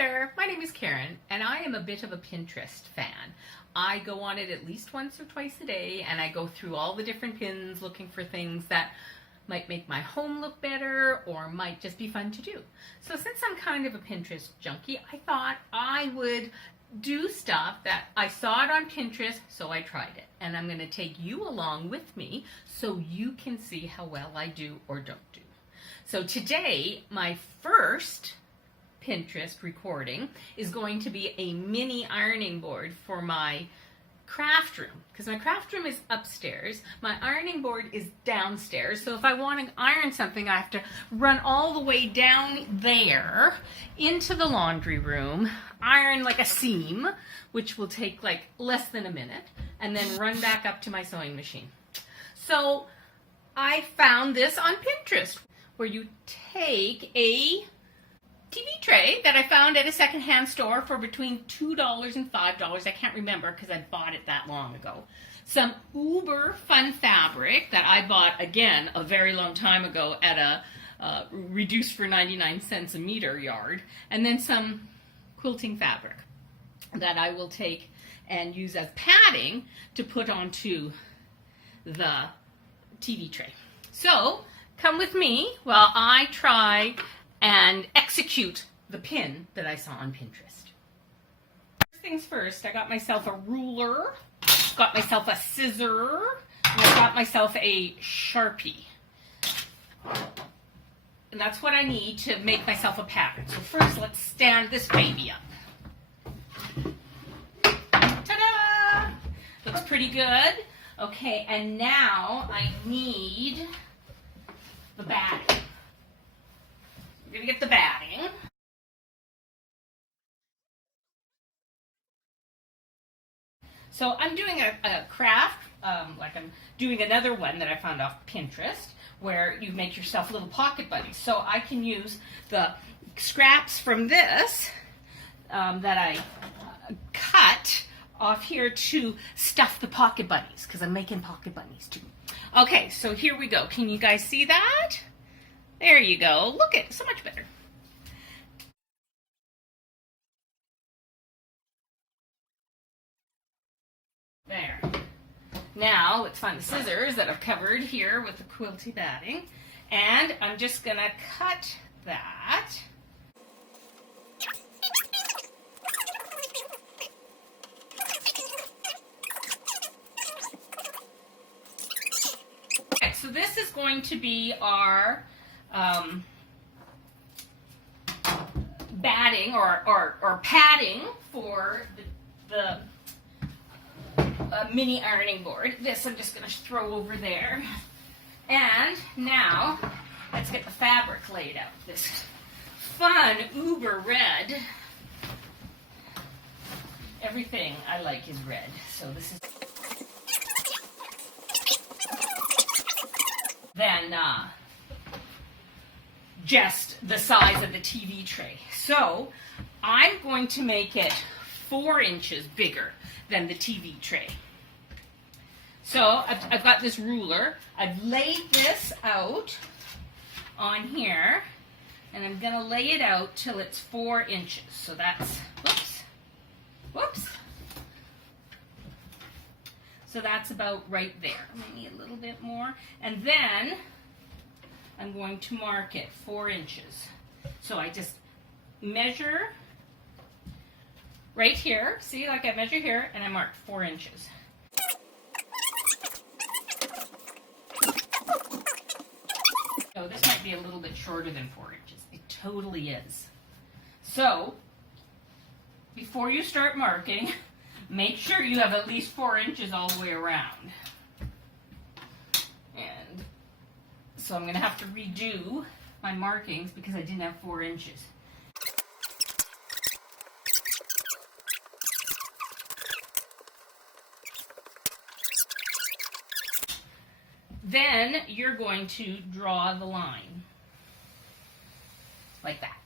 there, my name is Karen, and I am a bit of a Pinterest fan. I go on it at least once or twice a day, and I go through all the different pins looking for things that might make my home look better or might just be fun to do. So since I'm kind of a Pinterest junkie, I thought I would do stuff that I saw it on Pinterest, so I tried it. And I'm going to take you along with me so you can see how well I do or don't do. So today, my first Pinterest recording is going to be a mini ironing board for my craft room, because my craft room is upstairs, my ironing board is downstairs, so if I want to iron something I have to run all the way down there into the laundry room, iron like a seam, which will take like less than a minute, and then run back up to my sewing machine. So I found this on Pinterest, where you take a TV tray that I found at a secondhand store for between $2 and $5. I can't remember because I bought it that long ago. Some uber fun fabric that I bought, again, a very long time ago at a reduced for 99 cents a meter yard. And then some quilting fabric that I will take and use as padding to put onto the TV tray. So come with me while I try and execute the pin that I saw on Pinterest. First things first, I got myself a ruler, got myself a scissor, and I got myself a Sharpie. And that's what I need to make myself a pattern. So first, let's stand this baby up. Ta-da! Looks pretty good. Okay, and now I need the batting. We're going to get the batting. So I'm doing a craft, like I'm doing another one that I found off Pinterest, where you make yourself little pocket bunnies. So I can use the scraps from this that I cut off here to stuff the pocket bunnies, because I'm making pocket bunnies too. Okay, so here we go. Can you guys see that? There you go. Look at it, so much better. There. Now let's find the scissors that I've covered here with the quilty batting, and I'm just gonna cut that. Okay, so this is going to be our batting or padding for the mini ironing board. This I'm just going to throw over there. And now let's get the fabric laid out. This fun uber red. Everything I like is red. So this is then just the size of the TV tray. So I'm going to make it 4 inches bigger than the TV tray. So I've got this ruler. I've laid this out on here, and I'm going to lay it out till it's 4 inches. So that's, whoops. So that's about right there. Maybe a little bit more. And then I'm going to mark it 4 inches. So I just measure right here. See, like I measure here, and I marked 4 inches. So this might be a little bit shorter than 4 inches. It totally is. So before you start marking, make sure you have at least 4 inches all the way around. And so I'm going to have to redo my markings because I didn't have 4 inches. Then you're going to draw the line like that.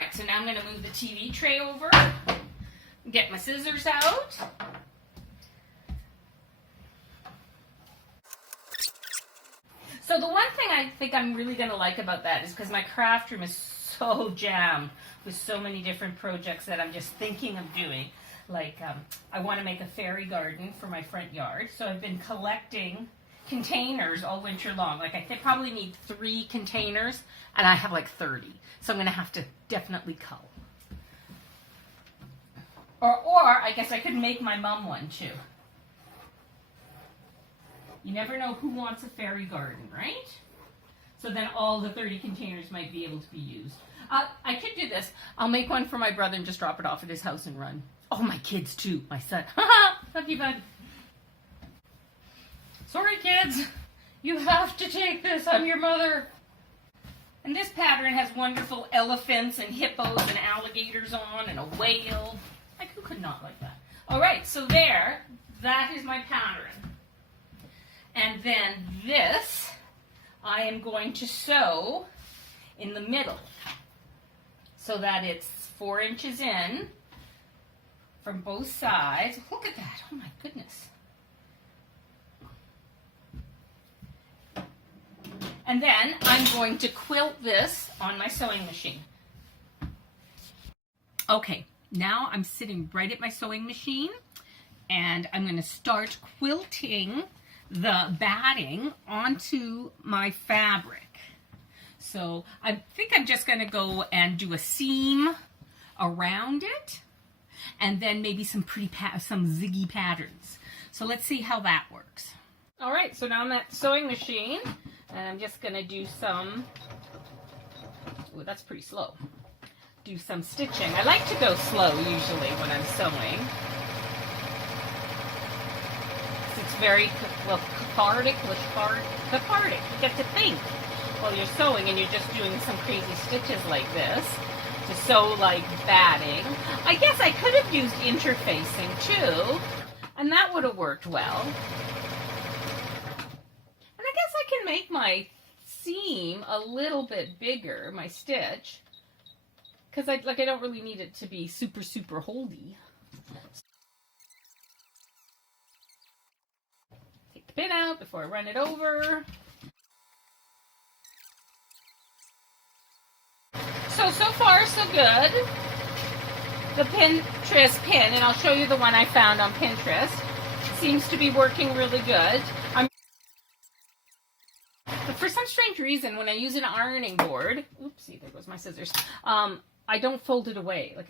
Alright, so now I'm going to move the TV tray over, get my scissors out. So the one thing I think I'm really going to like about that is because my craft room is so jammed with so many different projects that I'm just thinking of doing. Like I want to make a fairy garden for my front yard. So I've been collecting containers all winter long. Like I probably need 3 containers and I have like 30. So I'm going to have to definitely cull. Or I guess I could make my mom one too. You never know who wants a fairy garden, right? So then all the 30 containers might be able to be used. I could do this. I'll make one for my brother and just drop it off at his house and run. Oh, my kids too. My son. Haha, love you, bud. Sorry, kids. You have to take this. I'm your mother. And this pattern has wonderful elephants and hippos and alligators on and a whale. Like, who could not like that? All right, so there. That is my pattern. And then this, I am going to sew in the middle so that it's 4 inches in from both sides. Look at that. Oh, my goodness. And then I'm going to quilt this on my sewing machine. Okay, now I'm sitting right at my sewing machine, and I'm going to start quilting the batting onto my fabric. So I think I'm just going to go and do a seam around it, and then maybe some some ziggy patterns. So let's see how that works. All right, so now I'm at the sewing machine, and I'm just going to do some, ooh, that's pretty slow, do some stitching. I like to go slow usually when I'm sewing. It's very, well, cathartic. You get to think while you're sewing, and you're just doing some crazy stitches like this to sew like batting. I guess I could have used interfacing too, and that would have worked well. And I guess I can make my seam a little bit bigger, my stitch, because I don't really need it to be super, super holdy. Take the pin out before I run it over. So far so good. The Pinterest pin, and I'll show you the one I found on Pinterest, seems to be working really good. But for some strange reason, when I use an ironing board, oopsie, there goes my scissors, I don't fold it away. Like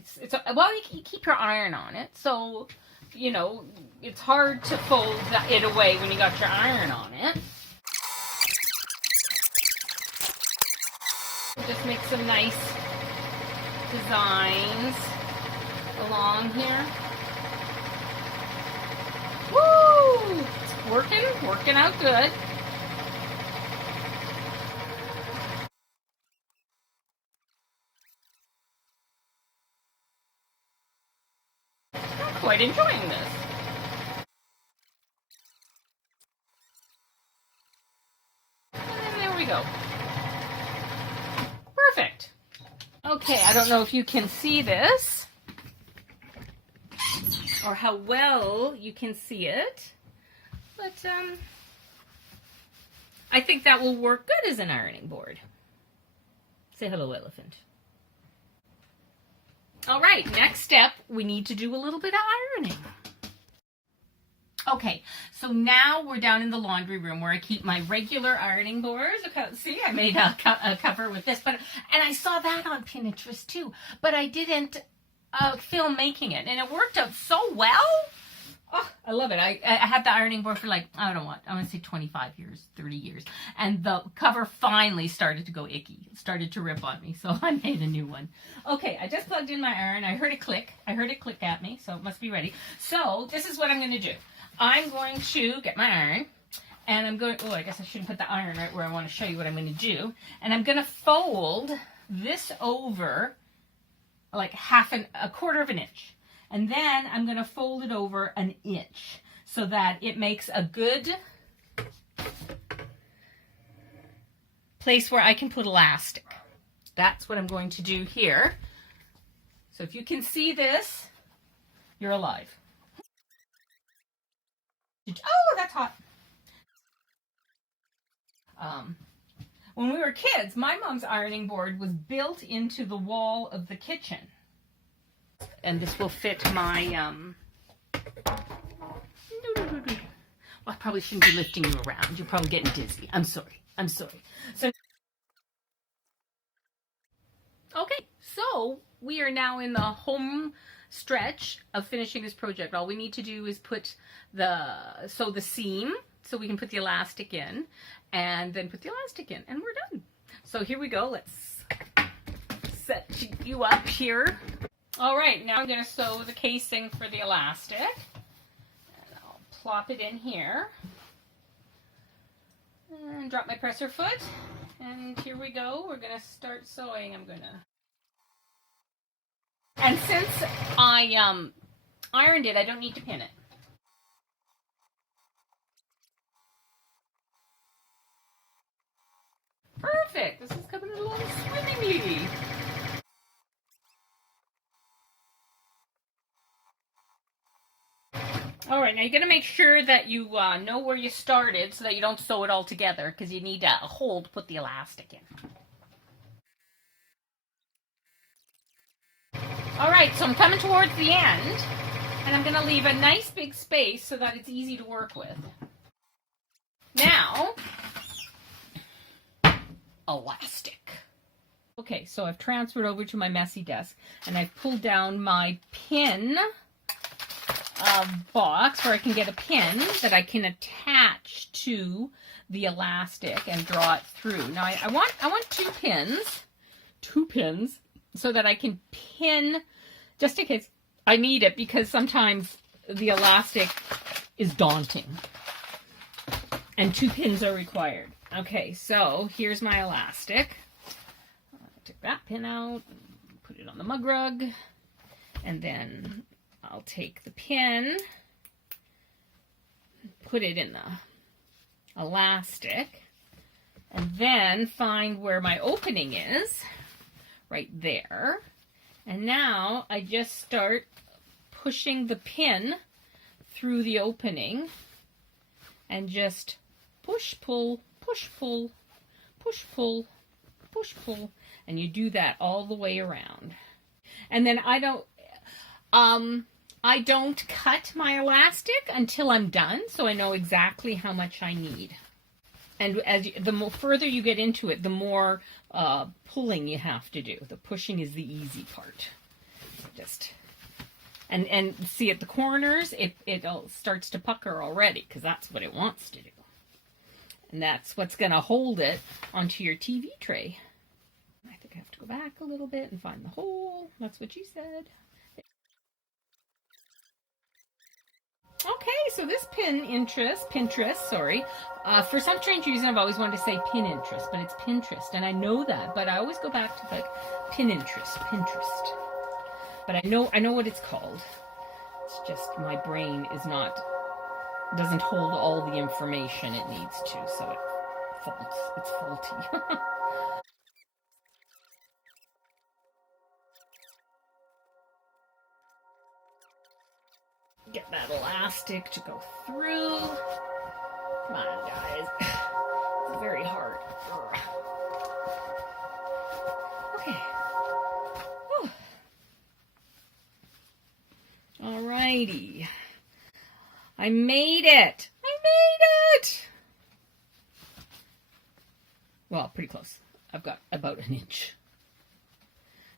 well, you keep your iron on it, so, you know, it's hard to fold it away when you got your iron on it. Just make some nice designs along here. Woo! It's working out good. I'm quite enjoying this. And there we go. Perfect. Okay, I don't know if you can see this or how well you can see it, but I think that will work good as an ironing board. Say hello, elephant. All right, next step, we need to do a little bit of ironing. Okay, so now we're down in the laundry room where I keep my regular ironing boards. Okay, see, I made a cover with this, and I saw that on Pinterest too, but I didn't film making it, and it worked out so well. Oh, I love it. I had the ironing board for like, I don't know what, I want to say 25 years, 30 years, and the cover finally started to go icky. It started to rip on me, so I made a new one. Okay, I just plugged in my iron. I heard it click. At me, so it must be ready. So this is what I'm going to do. I'm going to get my iron, and I'm going, oh, I guess I shouldn't put the iron right where I want to show you what I'm going to do. And I'm going to fold this over like a quarter of an inch. And then I'm going to fold it over an inch so that it makes a good place where I can put elastic. That's what I'm going to do here. So if you can see this, you're alive. Oh, that's hot. When we were kids, my mom's ironing board was built into the wall of the kitchen. And this will fit my, well, I probably shouldn't be lifting you around. You're probably getting dizzy. I'm sorry. I'm sorry. So, okay, so we are now in the home stretch of finishing this project. All we need to do is sew the seam so we can put the elastic in, and then put the elastic in, and we're done. So here we go. Let's set you up here. All right, now I'm going to sew the casing for the elastic. And I'll plop it in here. And drop my presser foot. And here we go. We're going to start sewing. And since I ironed it, I don't need to pin it. Perfect. This is coming along swimmingly. All right, now you're going to make sure that you know where you started so that you don't sew it all together, because you need a hole to put the elastic in. All right, so I'm coming towards the end, and I'm going to leave a nice big space so that it's easy to work with. Now, elastic. Okay, so I've transferred over to my messy desk, and I've pulled down my pin box where I can get a pin that I can attach to the elastic and draw it through. Now I want two pins, so that I can pin, just in case I need it, because sometimes the elastic is daunting and two pins are required. Okay, so here's my elastic. Take that pin out, put it on the mug rug, and then I'll take the pin, put it in the elastic, and then find where my opening is, right there. And now I just start pushing the pin through the opening and just push, pull, push, pull, push, pull, push, pull, and you do that all the way around. And then I don't cut my elastic until I'm done, so I know exactly how much I need. And the further you get into it, the more pulling you have to do. The pushing is the easy part. And see at the corners, it starts to pucker already, because that's what it wants to do. And that's what's going to hold it onto your TV tray. I think I have to go back a little bit and find the hole. That's what she said. Okay, so this Pinterest, sorry. For some strange reason, I've always wanted to say Pinterest, but it's Pinterest, and I know that, but I always go back to like Pinterest. But I know what it's called. It's just my brain doesn't hold all the information it needs to, so it's faulty. Get that elastic to go through. Come on, guys. It's very hard. Okay. Whew. Alrighty. I made it. Well, pretty close. I've got about an inch.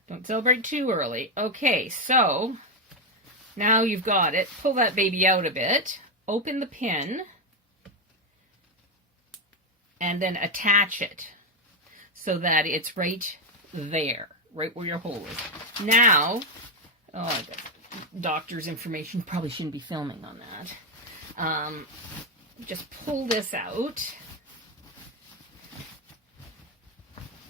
Don't celebrate too early. Okay, so now you've got it. Pull that baby out a bit. Open the pin. And then attach it so that it's right there, right where your hole is. Now, I got doctor's information. Probably shouldn't be filming on that. Just pull this out.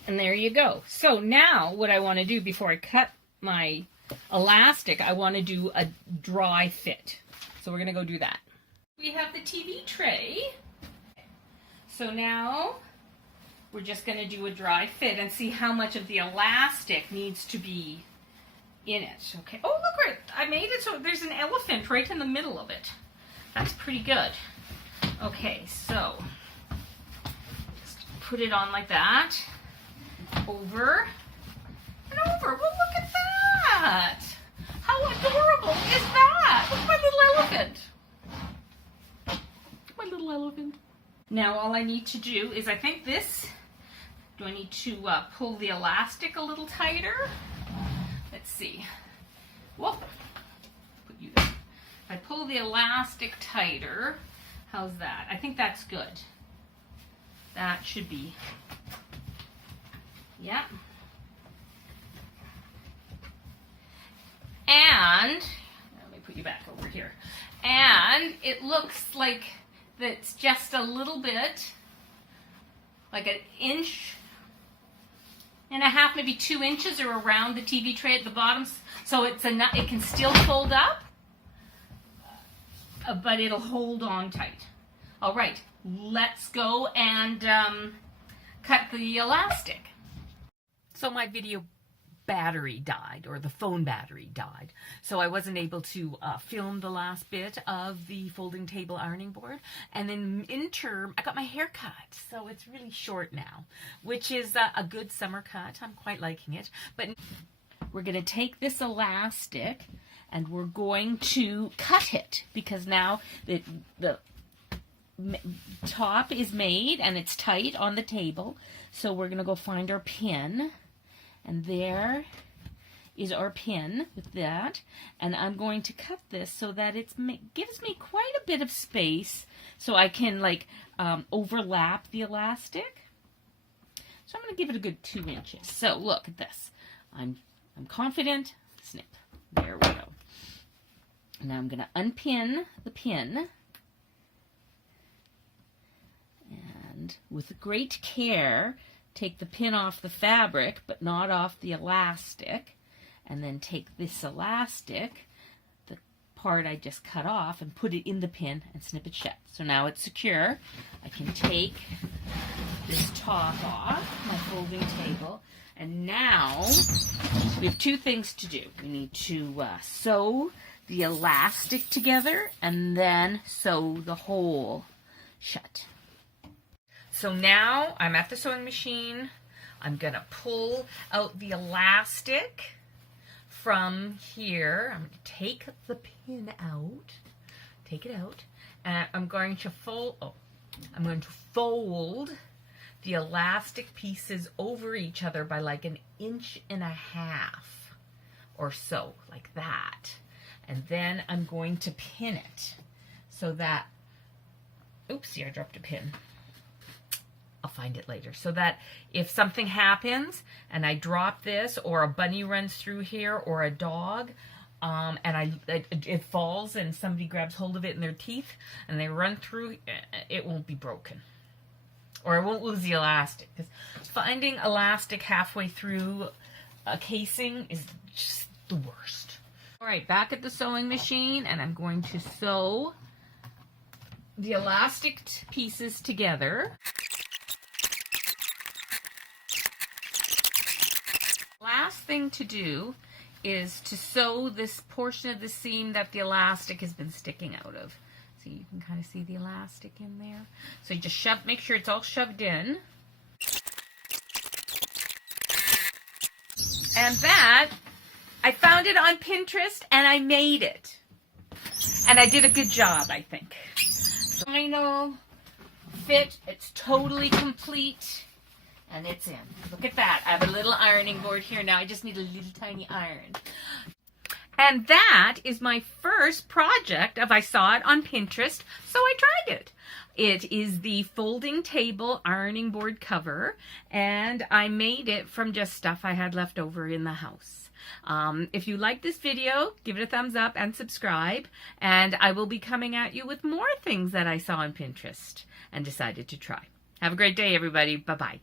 And there you go. So now what I want to do before I cut my elastic, I want to do a dry fit. So we're going to go do that. We have the TV tray. So now we're just going to do a dry fit and see how much of the elastic needs to be in it. Okay. Oh, look where I made it. So there's an elephant right in the middle of it. That's pretty good. Okay, so just put it on like that, over and over. Well, look at that. How adorable is that? Look at my little elephant. My little elephant. Now all I need to do is, I think this, do I need to pull the elastic a little tighter? Let's see. Whoop. Put you there. If I pull the elastic tighter, how's that? I think that's good. That should be, yeah. And, let me put you back over here. And it looks like that's just a little bit, like 1.5 inches, maybe 2 inches, or around the TV tray at the bottom. So it's enough, it can still fold up, but it'll hold on tight. All right, let's go and cut the elastic. So my video battery died, or the phone battery died, so I wasn't able to film the last bit of the folding table ironing board. And then in term, I got my hair cut, so it's really short now, which is a good summer cut. I'm quite liking it. But we're going to take this elastic and we're going to cut it, because now the top is made and it's tight on the table. So we're going to go find our pin. And there is our pin with that. And I'm going to cut this so that it gives me quite a bit of space, so I can like overlap the elastic. So I'm going to give it a good 2 inches. So look at this. I'm confident. Snip. There we go. Now I'm going to unpin the pin. And with great care, take the pin off the fabric, but not off the elastic. And then take this elastic, the part I just cut off, and put it in the pin and snip it shut. So now it's secure. I can take this top off my folding table. And now we have 2 things to do. We need to sew the elastic together and then sew the hole shut. So now I'm at the sewing machine. I'm going to pull out the elastic from here. I'm going to take the pin out, take it out, and I'm going to fold the elastic pieces over each other by like 1.5 inches or so, like that. And then I'm going to pin it so that, oopsie, I dropped a pin. I'll find it later, so that if something happens and I drop this, or a bunny runs through here, or a dog, and it falls and somebody grabs hold of it in their teeth and they run through, it won't be broken, or I won't lose the elastic. Because finding elastic halfway through a casing is just the worst. All right, back at the sewing machine, and I'm going to sew the elastic pieces together. Last thing to do is to sew this portion of the seam that the elastic has been sticking out of. So you can kind of see the elastic in there. So you just make sure it's all shoved in. And that, I found it on Pinterest and I made it. And I did a good job, I think. Final fit, it's totally complete. And it's in. Look at that. I have a little ironing board here now. I just need a little tiny iron. And that is my first project I saw it on Pinterest, so I tried it. It is the folding table ironing board cover, and I made it from just stuff I had left over in the house. If you like this video, give it a thumbs up and subscribe, and I will be coming at you with more things that I saw on Pinterest and decided to try. Have a great day, everybody. Bye-bye.